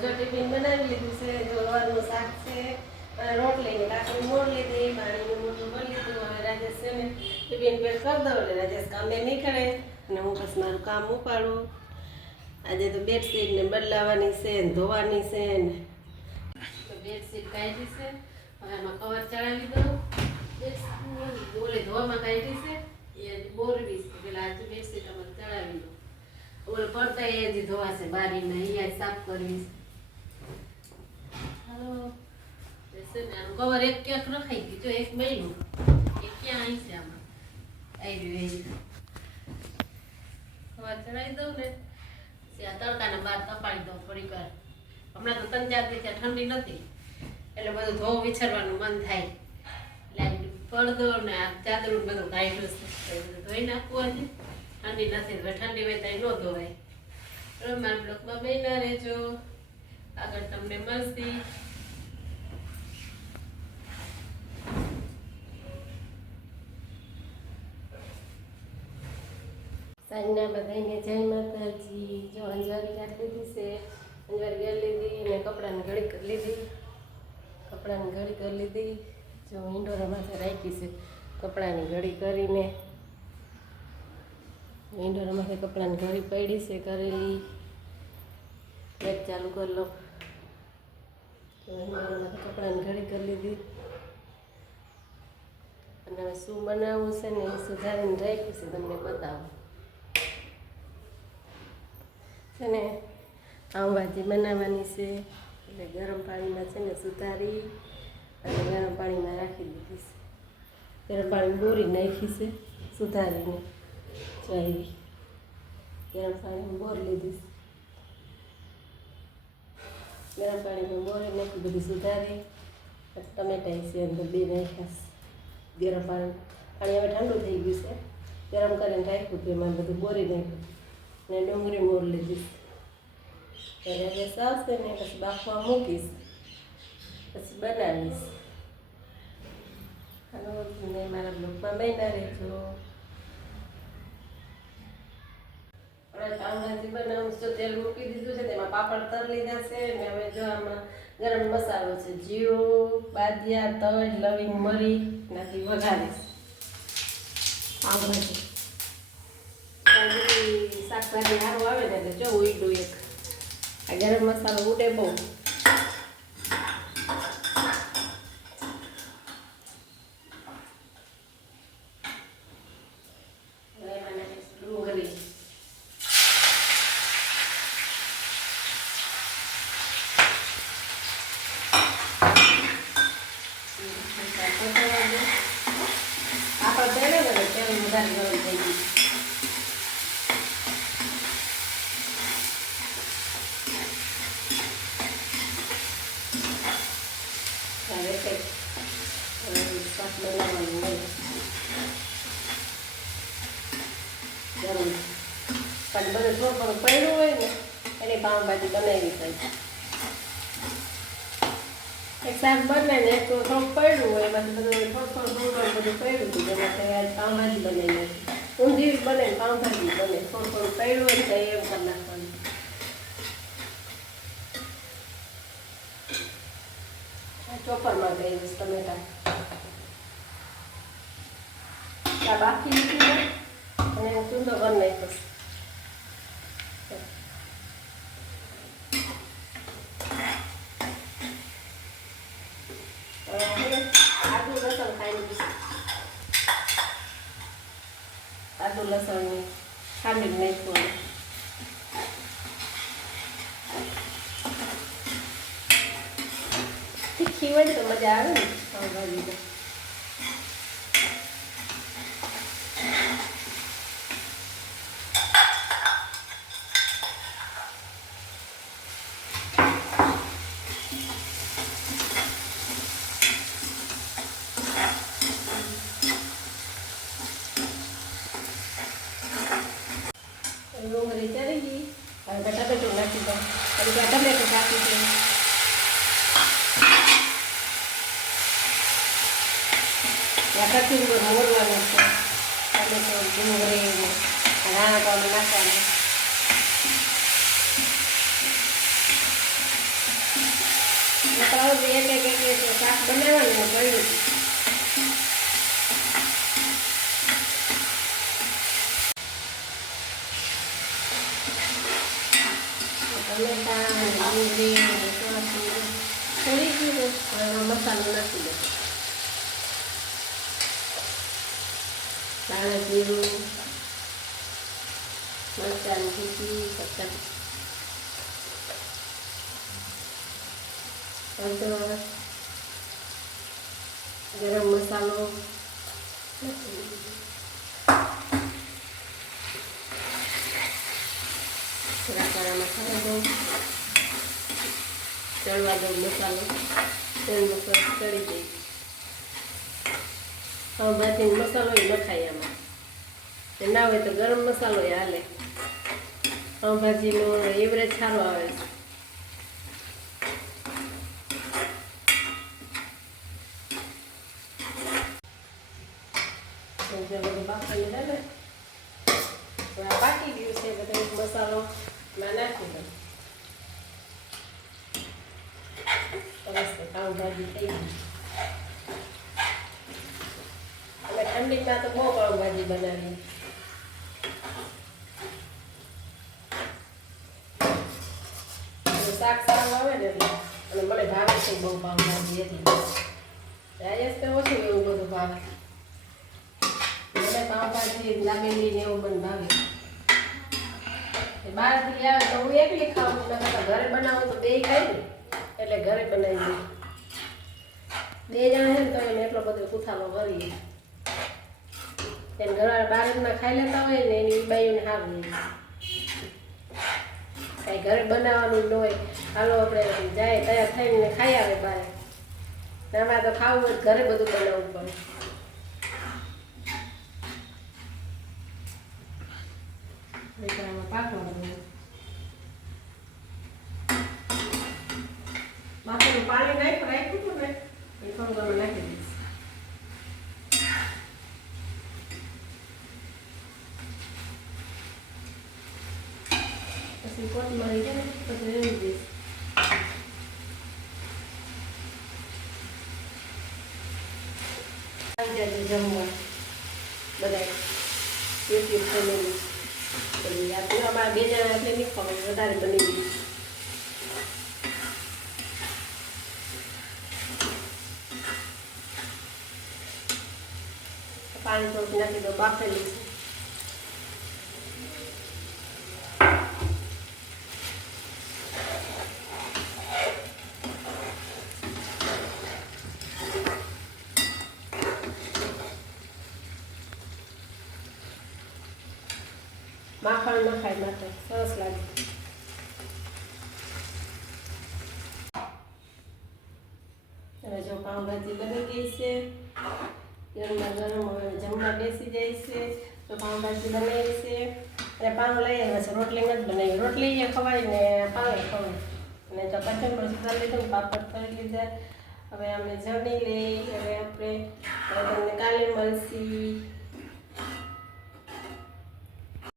જો ટિફિન બનાવી લીધું છે, ગવારનું શાક છે, રોટલી કાકડી મોડ લીધી, પાણીનું મોટું ભરી લીધું. હવે રાજેશ છે ને ટિફિન પેક કરી દઉં એટલે રાજેશ કામે નીકળે અને હું બસ મારું કામ ઉપાડું. આજે તો બેડશીટ ને બદલાવાની છે ને ધોવાની છે ને તો બેડશીટ કાઢી છે. હવે આમાં કવર ચડાવી દઉં. ઓલે ધોવામાં કાઢી છે એ બોરવી છે, પેલા આજે બેડશીટ અમારે ચડાવી દઉં. ઓલે પડતા એ જ ધોવાશે, બારીને અહીંયા સાફ કરવી છે. કવર એક ક્યાંક રખાઈ ગયું, જો એક બન્યું, એક ક્યાં આવી છે આમાં આવી કવર ચડાવી દઉં ને આ તડકાના બહાર તપાડી દઉં થોડીક વાર. હમણાં તો 3-4 દિવસ ઠંડી નથી એટલે બધું ધોવું વિચારવાનું મન થાય એટલે પડદો ને આ ચાદરું બધું કાઢ્યું છે ધોઈ નાખવું. હજી ઠંડી નથી, ઠંડી હોય તો ન ધોવાય. મારા બ્લોગમાં બન્યા રહેજો, આગળ તમને મળતી. સાંજના બધાને જય માતાજી. જો અંજવારી કાઢી લીધી છે, અંજવારી ગળી લીધી અને કપડાની ઘડી કરી લીધી. કપડાની ઘડી કરી લીધી. જો ઈંડોરા માથે રાખી છે કપડાની ઘડી કરીને. ઈંડોરા માથે કપડાની ઘડી પડી છે કરેલી. એક ચાલુ કરી લો. ઈંડોરા માથે કપડાની ઘડી કરી લીધી અને હવે શું બનાવવું છે ને એ સુધારીને રાખ્યું છે, તમને બતાવું છે ને. પાઉંભાજી બનાવવાની છે એટલે ગરમ પાણીમાં છે ને સુધારી અને ગરમ પાણીમાં રાખી દીધી છે. ગરમ પાણી બોરી નાખી છે સુધારીને. ચાવી ગરમ પાણીમાં બોર લીધી છે. ગરમ પાણીમાં બોરી નાખી બધી સુધારી. ટમેટા છે અંદર 2 નાખ્યા. ગરમ પાણી હવે ઠંડુ થઈ ગયું છે, ગરમ કરીને રાખ્યું હતું, એમાં બધું બોરી નાખ્યું ને ડુંગળી મોર લીધી. ત્યારે આવશે ને પછી બાફવા મૂકીશ, પછી બનાવીશ. હાલો ને મારા બ્લોગમાં બન્યા રહેજો. હવે પાઉંભાજી બનાવું તો તેલ મૂકી દીધું છે, તેમાં પાપડ તર લીધા છે ને હવે જો આમાં ગરમ મસાલો છે, જીરું, બાદિયા, તજ, લવિંગ, મરી નાખી વઘારીશ પાઉંભાજી. શાકભાજી સારું આવે ને એટલે જો ઉઈડું એક આ ગરમ મસાલો ઉડે બહુ. ડુંગળી પાપડ તળે ને તેલ વધારે ગરમ થઈ ગયું. શાક બનાવવાનું હોય ગરમ પણ બધું થોડું પડ્યું હોય ને એને પાઉંભાજી બનાવી થાય. એક શાક બને ને એક થોડુંક પડ્યું હોય એમાં બધું થોડું બધું પડ્યું હતું, જેમાં પાઉંભાજી બનાવી નાખી. ઊંધી બને ને પાઉંભાજી બને, થોડું પડ્યું હોય તો એમ કરી નાખવાનું. ચોપરમાં ગઈ ટમેટા બાકી લીધી અને ચૂંદો કરી નાખીશ. આદુ લસણ ખાઈ લીધું. આદુ લસણ ખાંડી નાખવું. તીખી હોય તો મજા આવે ને પાઉંભાજી. ડુંગળી ચડી ગઈ, હવે ટમેટું નાખી દઉં. ટમેટું નાખી દઉં. કચુંબર મોરવાનું છે, ટમેટો, ડુંગળી, ધાણા પાવડર નાખવાનું. એક શાક બનાવવાનું કર્યું. ટમેટા ડુંગળી ચડી ગયું મસાલો નાખી દો. ધાણા જીરું મરચાંની ભૂકી પત્તા હળદર ગરમ મસાલો થોડા મસાલો દો ચડવા દો મસાલો તેલ મસાલો ચડી જાય. પાઉંભાજી મસાલો એ નખાય આમાં ના હોય તો ગરમ મસાલો એ હાલે. પાઉંભાજીનો એવરેજ સારો આવે છે. બધું બાફાને ચાલે પાકી ગયું છે. બધો એક મસાલો માં નાખી દો. સરસ પાઉંભાજી થઈ ગઈ. અને ઠંડીમાં તો બહુ પાઉંભાજી બનાવી. શાક સારું આવે ને એટલે અને મને ભાવે છે બહુ પાઉંભાજી એટલે. રાજેશ તો ઓછું એવું બધું ભાવે. મને પાઉંભાજી દાબેલી ને એવું મને ભાવે. બહારથી આવે તો હું એકલી ખાઉં છું. ઘરે બનાવું તો બે ખાય ને એટલે ઘરે બનાવી દઉં. બે જણા છે ને તો એને એટલો બધો કુથાલો કરીએ. એને ઘરવાળા બહારના ખાઈ લેતા હોય ને એની બાઈઓને સારું કાંઈ ઘરે બનાવવાનું ન હોય. હાલો આપણે જાય તૈયાર થઈને ખાઈ આવે બહાર. આમાં તો ખાવું હોય ઘરે બધું બનાવવું પડે. બાકીનું પાણી રાખ્યું હતું ને એ થોડું ઘણું નાખી દઈશ. પછી કોથમરી છે ને પછી રેડી દઈશ. આવી જાય જમવા બધા યુટ્યુબ ફેમિલી. અમારા બે જણા એટલે નહીં ખબર વધારે બની ગઈ. પાણી થોડુંક નાખી દો. બાફેલી છે. માખણ નખાય માટે સરસ લાગે. હવે જો પાઉંભાજી બની ગઈ છે. ગરમા ગરમ હવે જમવા બેસી જાય છે. તો પાઉંભાજી બનાવી છે અને પાઉં લઈ આવ્યા છે. રોટલી નથી બનાવી. રોટલી એ ખવાય ને પાઉં ખવાય. અને જો કચુંબર સુધારી લીધું, પાપડ કરી લીધા. હવે અમે જમી લઈ. હવે આપણે તમને કાલે મળશી.